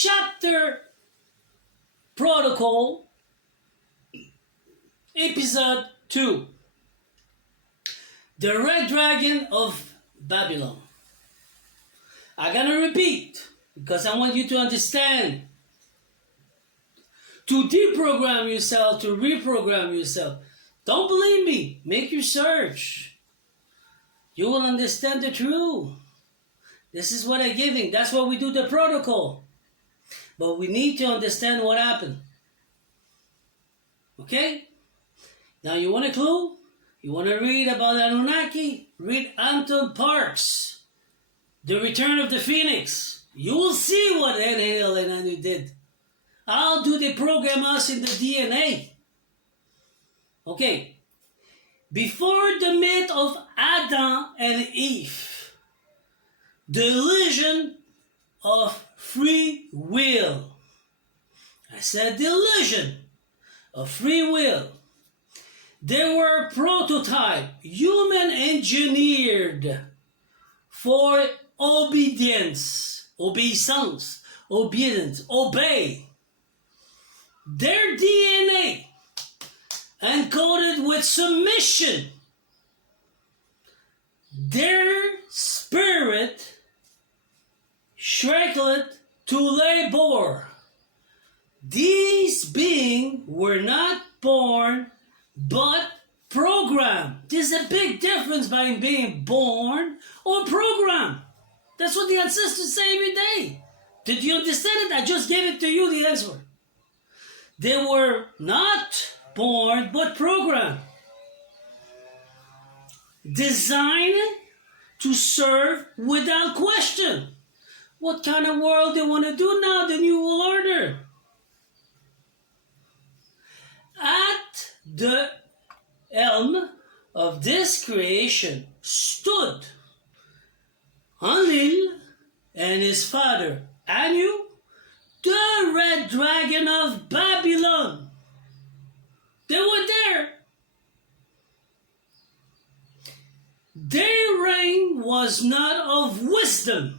Chapter Protocol, Episode 2. The Red Dragon of Babylon. I'm gonna repeat because I want you to understand. To deprogram yourself, to reprogram yourself. Don't believe me, make your search. You will understand the truth. This is what I'm giving. That's why we do the protocol. But we need to understand what happened. Okay? Now you want a clue? You want to read about Anunnaki? Read Anton Parks, The Return of the Phoenix. You will see what Enlil and Annu did. How do they program us in the DNA? Okay. Before the myth of Adam and Eve, the illusion of free will. I said the illusion of free will. They were prototype, human engineered for obedience, obeisance, obedience, obey. Their DNA encoded with submission. Their spirit shackled to labor. These beings were not born but programmed. There's a big difference between being born or programmed. That's what the ancestors say every day. Did you understand it? I just gave it to you, the answer. They were not born but programmed. Designed to serve without question. What kind of world they want to do now, the New World Order? At the helm of this creation stood Enlil and his father Annu, the Red Dragon of Babylon. They were there. Their reign was not of wisdom,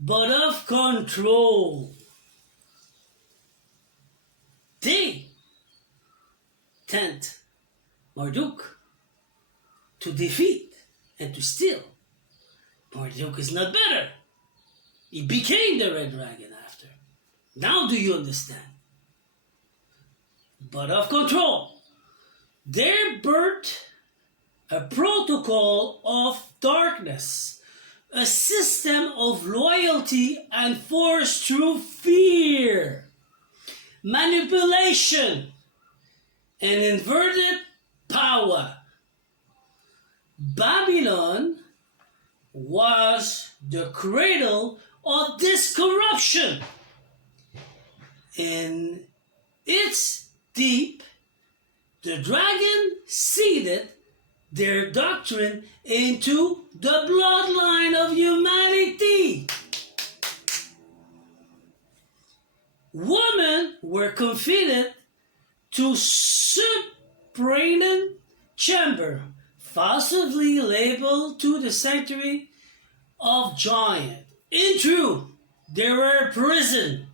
but of control. They sent Marduk to defeat and to steal. Marduk is not better. He became the Red Dragon after. Now do you understand? But of control. Their birth, a protocol of darkness, a system of loyalty enforced through fear, manipulation, and inverted power. Babylon was the cradle of this corruption. In its deep, the dragon seeded their doctrine into the bloodline of humanity. Women were confined to subterranean chamber, falsely labeled to the sanctuary of giant. In truth, they were prison,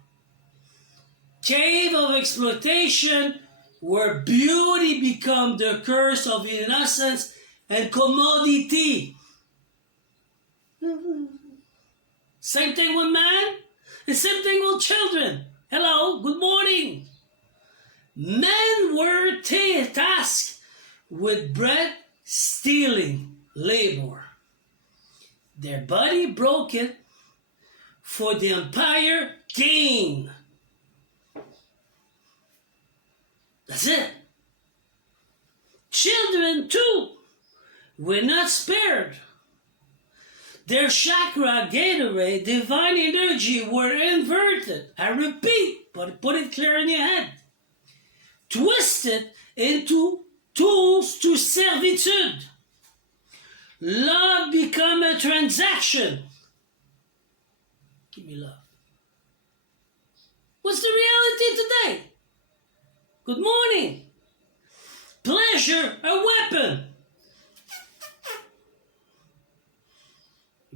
cave of exploitation, where beauty become the curse of innocence and commodity. Same thing with man, and same thing with children. Hello, good morning. Men were tasked with bread stealing labor. Their body broken for the empire gain. That's it. Children too were not spared. Their chakra Gatorade, divine energy were inverted. I repeat, but put it clear in your head. Twisted into tools to servitude. Love become a transaction. Give me love. What's the reality today? Good morning. Pleasure, a weapon.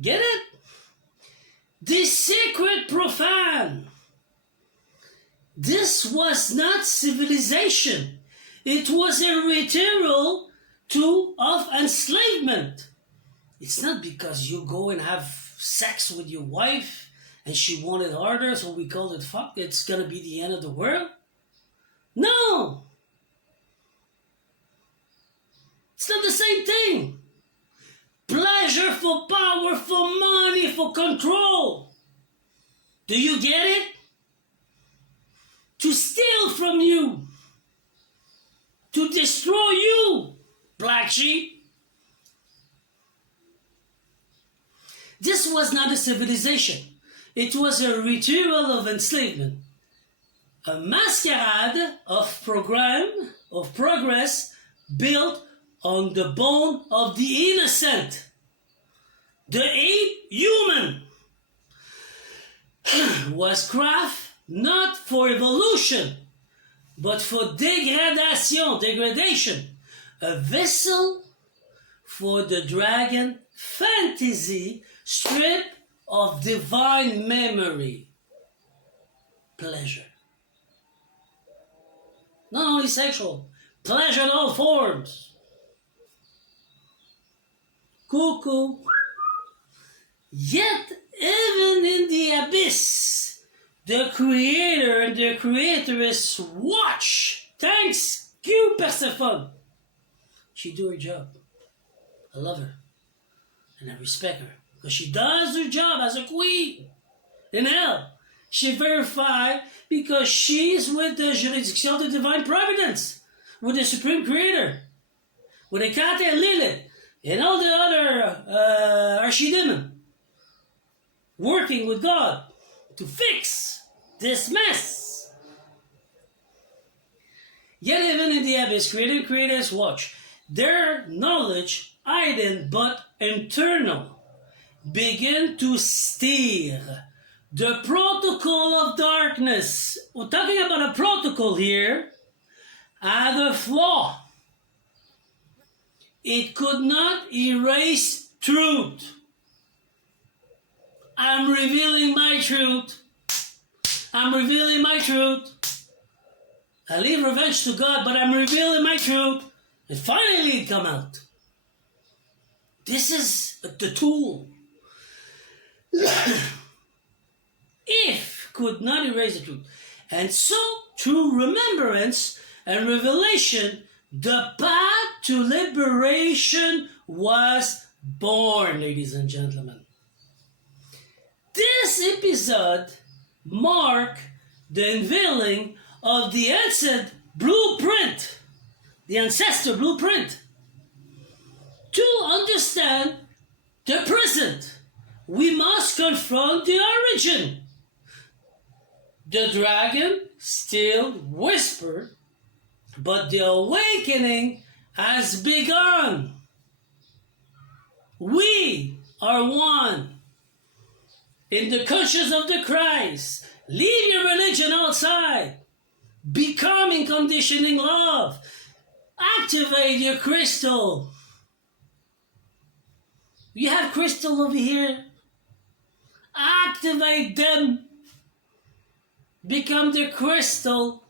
Get it? The sacred profane. This was not civilization. It was a ritual of enslavement. It's not because you go and have sex with your wife and she wanted harder, so we called it fuck. It's gonna be the end of the world. No! It's not the same thing. Pleasure for power, for money, for control. Do you get it? To steal from you. To destroy you, black sheep. This was not a civilization. It was a ritual of enslavement. A masquerade of progress built on the bone of the innocent. The ape human was craft not for evolution, but for degradation. A vessel for the dragon fantasy strip of divine memory. Pleasure. Not only sexual, pleasure in all forms. Cuckoo. Yet, even in the abyss, the creator and the creatress watch. Thanks you, Persephone. She do her job. I love her. And I respect her. Because she does her job as a queen. In hell. She verified because she's with the jurisdiction of the divine providence. With the supreme creator. With the Kat and Lilith. And all the other archidemons. Working with God. To fix this mess. Yet even in the abyss, creator and creators watch. Their knowledge, hidden but internal, begin to steer the protocol of darkness. We're talking about a protocol here, had a flaw. It could not erase truth. I'm revealing my truth. I'm revealing my truth. I leave revenge to God, but I'm revealing my truth. And finally it come out. This is the tool. If could not erase the truth. And so, through remembrance and revelation, the path to liberation was born, ladies and gentlemen. This episode marked the unveiling of the ancient blueprint, the ancestor blueprint. To understand the present, we must confront the origin. The dragon still whispered, but the awakening has begun. We are one in the conscience of the Christ. Leave your religion outside. Become unconditioning love. Activate your crystal. You have crystal over here. Activate them. Become the crystal.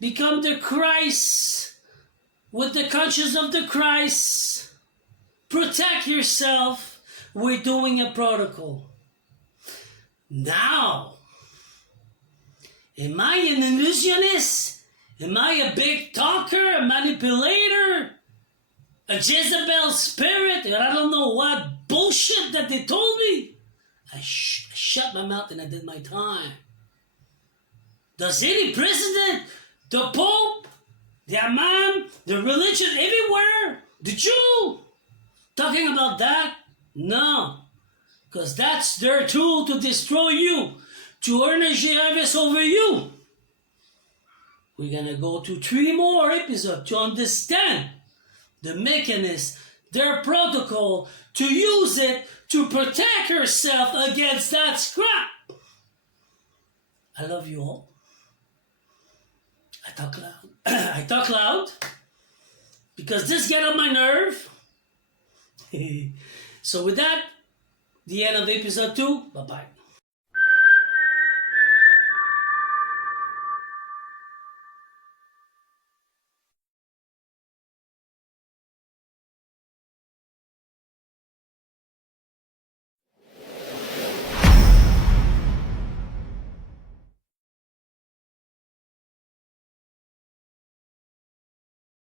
Become the Christ. With the conscience of the Christ. Protect yourself. We're doing a protocol. Now, am I an illusionist? Am I a big talker, a manipulator, a Jezebel spirit, and I don't know what bullshit that they told me? I shut my mouth and I did my time. Does any president, the Pope, the Imam, the religion, everywhere, the Jew, talking about that? No. Because that's their tool to destroy you, to earn a harvest over you. We're going to go to 3 more episodes to understand the mechanism, their protocol, to use it to protect yourself against that scrap. I love you all. I talk loud. I talk loud because this get on my nerve. So with that, the end of episode 2. Bye-bye.